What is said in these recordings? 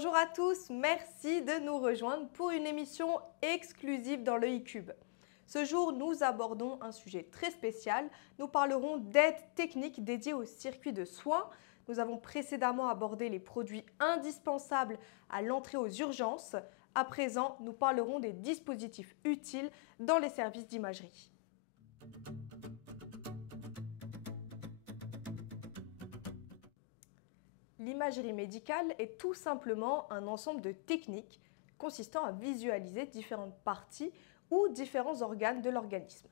Bonjour à tous, merci de nous rejoindre pour une émission exclusive dans l'œil cube. Ce jour, nous abordons un sujet très spécial. Nous parlerons d'aide technique dédiée au circuit de soins. Nous avons précédemment abordé les produits indispensables à l'entrée aux urgences. À présent, nous parlerons des dispositifs utiles dans les services d'imagerie. L'imagerie médicale est tout simplement un ensemble de techniques consistant à visualiser différentes parties ou différents organes de l'organisme.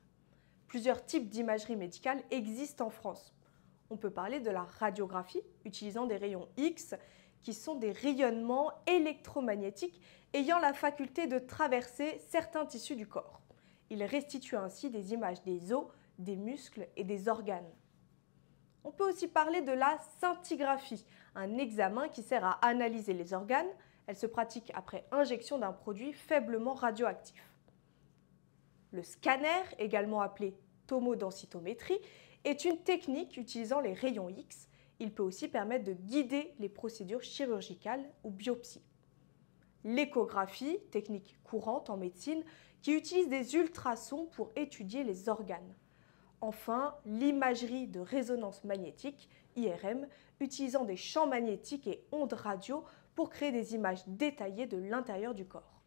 Plusieurs types d'imagerie médicale existent en France. On peut parler de la radiographie, utilisant des rayons X, qui sont des rayonnements électromagnétiques ayant la faculté de traverser certains tissus du corps. Ils restituent ainsi des images des os, des muscles et des organes. On peut aussi parler de la scintigraphie, un examen qui sert à analyser les organes. Elle se pratique après injection d'un produit faiblement radioactif. Le scanner, également appelé tomodensitométrie, est une technique utilisant les rayons X. Il peut aussi permettre de guider les procédures chirurgicales ou biopsies. L'échographie, technique courante en médecine, qui utilise des ultrasons pour étudier les organes. Enfin, l'imagerie de résonance magnétique, IRM, utilisant des champs magnétiques et ondes radio pour créer des images détaillées de l'intérieur du corps.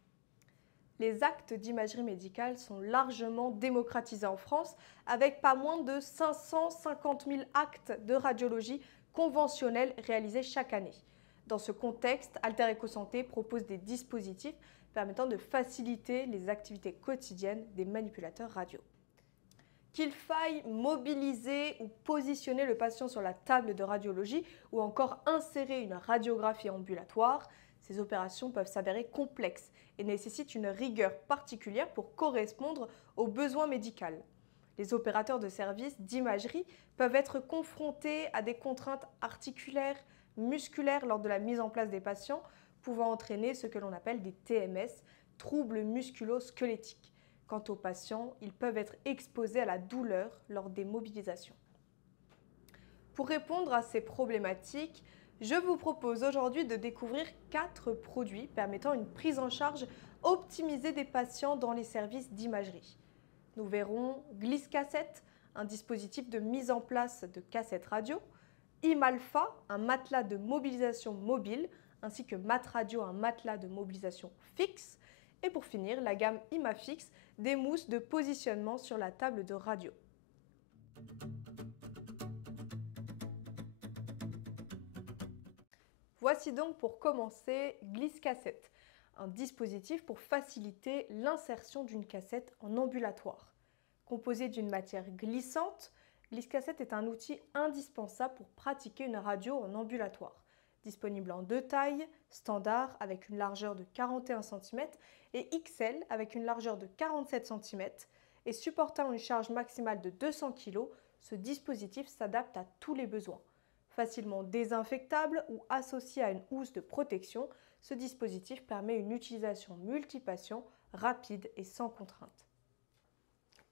Les actes d'imagerie médicale sont largement démocratisés en France, avec pas moins de 550 000 actes de radiologie conventionnels réalisés chaque année. Dans ce contexte, Alter EcoSanté propose des dispositifs permettant de faciliter les activités quotidiennes des manipulateurs radio. Qu'il faille mobiliser ou positionner le patient sur la table de radiologie ou encore insérer une radiographie ambulatoire, ces opérations peuvent s'avérer complexes et nécessitent une rigueur particulière pour correspondre aux besoins médicaux. Les opérateurs de services d'imagerie peuvent être confrontés à des contraintes articulaires, musculaires lors de la mise en place des patients, pouvant entraîner ce que l'on appelle des TMS, troubles musculo-squelettiques. Quant aux patients, ils peuvent être exposés à la douleur lors des mobilisations. Pour répondre à ces problématiques, je vous propose aujourd'hui de découvrir 4 produits permettant une prise en charge optimisée des patients dans les services d'imagerie. Nous verrons Glisscassette, un dispositif de mise en place de cassettes radio, Imalfa, un matelas de mobilisation mobile, ainsi que MatRadio, un matelas de mobilisation fixe, et pour finir, la gamme ImaFix, des mousses de positionnement sur la table de radio. Voici donc pour commencer Glisscassette, un dispositif pour faciliter l'insertion d'une cassette en ambulatoire. Composé d'une matière glissante, Glisscassette est un outil indispensable pour pratiquer une radio en ambulatoire. Disponible en 2 tailles, standard avec une largeur de 41 cm et XL avec une largeur de 47 cm et supportant une charge maximale de 200 kg, ce dispositif s'adapte à tous les besoins. Facilement désinfectable ou associé à une housse de protection, ce dispositif permet une utilisation multipatient, rapide et sans contrainte.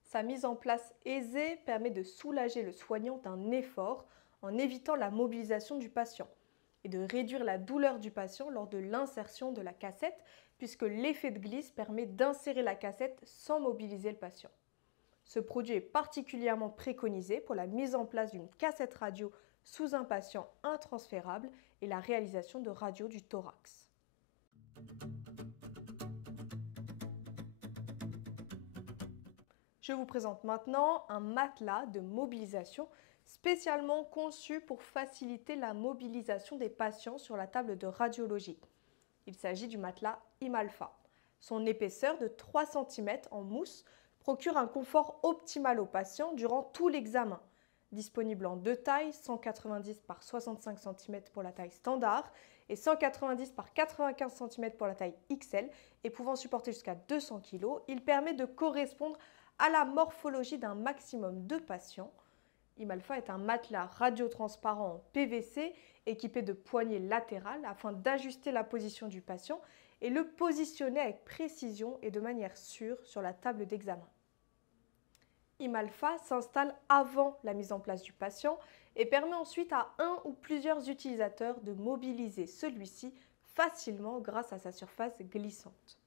Sa mise en place aisée permet de soulager le soignant d'un effort en évitant la mobilisation du patient et de réduire la douleur du patient lors de l'insertion de la cassette puisque l'effet de glisse permet d'insérer la cassette sans mobiliser le patient. Ce produit est particulièrement préconisé pour la mise en place d'une cassette radio sous un patient intransférable et la réalisation de radio du thorax. Je vous présente maintenant un matelas de mobilisation spécialement conçu pour faciliter la mobilisation des patients sur la table de radiologie. Il s'agit du matelas Imalfa. Son épaisseur de 3 cm en mousse procure un confort optimal aux patients durant tout l'examen. Disponible en 2 tailles, 190 par 65 cm pour la taille standard et 190 par 95 cm pour la taille XL et pouvant supporter jusqu'à 200 kg, il permet de correspondre à la morphologie d'un maximum de patients. Imalfa est un matelas radiotransparent en PVC équipé de poignées latérales afin d'ajuster la position du patient et le positionner avec précision et de manière sûre sur la table d'examen. Imalfa s'installe avant la mise en place du patient et permet ensuite à un ou plusieurs utilisateurs de mobiliser celui-ci facilement grâce à sa surface glissante.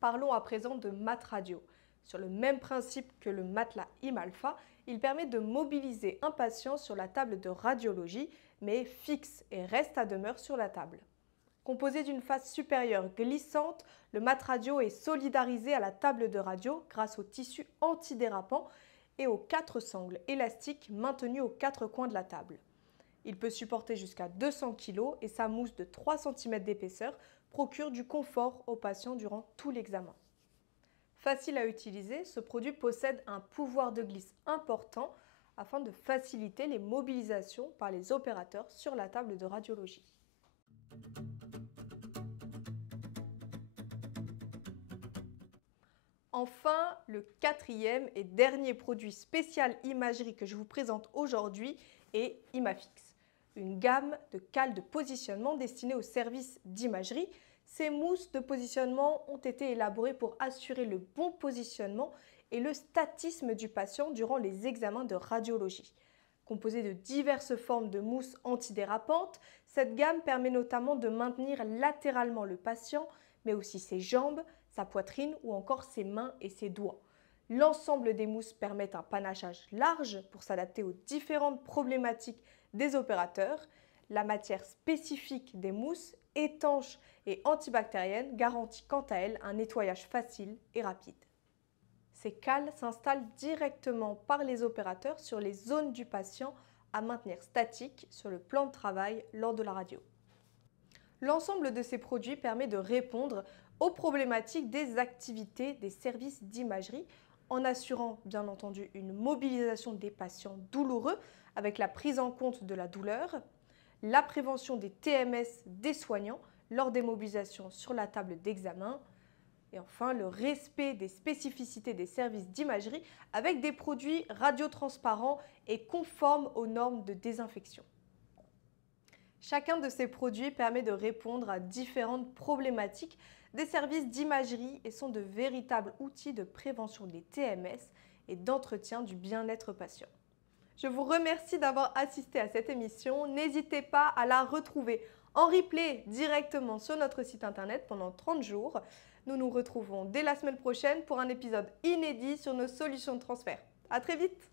Parlons à présent de mat radio. Sur le même principe que le matelas IMALFA, il permet de mobiliser un patient sur la table de radiologie, mais fixe et reste à demeure sur la table. Composé d'une face supérieure glissante, le mat radio est solidarisé à la table de radio grâce au tissu antidérapant et aux 4 sangles élastiques maintenus aux 4 coins de la table. Il peut supporter jusqu'à 200 kg et sa mousse de 3 cm d'épaisseur procure du confort aux patients durant tout l'examen. Facile à utiliser, ce produit possède un pouvoir de glisse important afin de faciliter les mobilisations par les opérateurs sur la table de radiologie. Enfin, le quatrième et dernier produit spécial imagerie que je vous présente aujourd'hui est IMAFIX, une gamme de cales de positionnement destinées au service d'imagerie. Ces mousses de positionnement ont été élaborées pour assurer le bon positionnement et le statisme du patient durant les examens de radiologie. Composée de diverses formes de mousses antidérapantes, cette gamme permet notamment de maintenir latéralement le patient, mais aussi ses jambes, sa poitrine ou encore ses mains et ses doigts. L'ensemble des mousses permettent un panachage large pour s'adapter aux différentes problématiques des opérateurs. La matière spécifique des mousses, étanche et antibactérienne, garantit quant à elle un nettoyage facile et rapide. Ces cales s'installent directement par les opérateurs sur les zones du patient à maintenir statiques sur le plan de travail lors de la radio. L'ensemble de ces produits permet de répondre aux problématiques des activités des services d'imagerie en assurant bien entendu une mobilisation des patients douloureux avec la prise en compte de la douleur, la prévention des TMS des soignants lors des mobilisations sur la table d'examen et enfin le respect des spécificités des services d'imagerie avec des produits radiotransparents et conformes aux normes de désinfection. Chacun de ces produits permet de répondre à différentes problématiques des services d'imagerie et sont de véritables outils de prévention des TMS et d'entretien du bien-être patient. Je vous remercie d'avoir assisté à cette émission. N'hésitez pas à la retrouver en replay directement sur notre site internet pendant 30 jours. Nous nous retrouvons dès la semaine prochaine pour un épisode inédit sur nos solutions de transfert. À très vite!